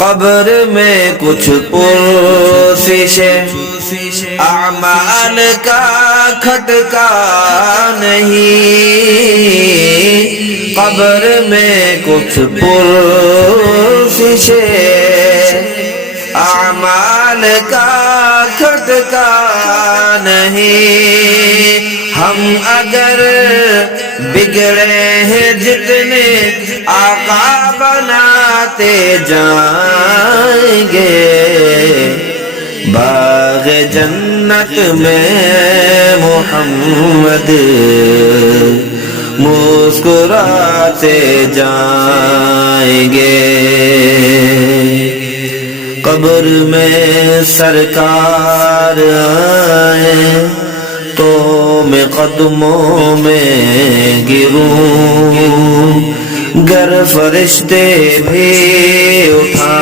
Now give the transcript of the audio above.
قبر میں کچھ پرسشیں اعمال کا کھٹکا نہیں، قبر میں کچھ پرسشیں اعمال کا کھٹکا نہیں۔ ہم اگر بگڑے ہیں جتنے آقا بناتے جائیں گے، باغ جنت میں محمد مسکراتے جائیں گے۔ قبر میں سرکار آئے تو میں قدموں میں گروں، گر فرشتے بھی اٹھا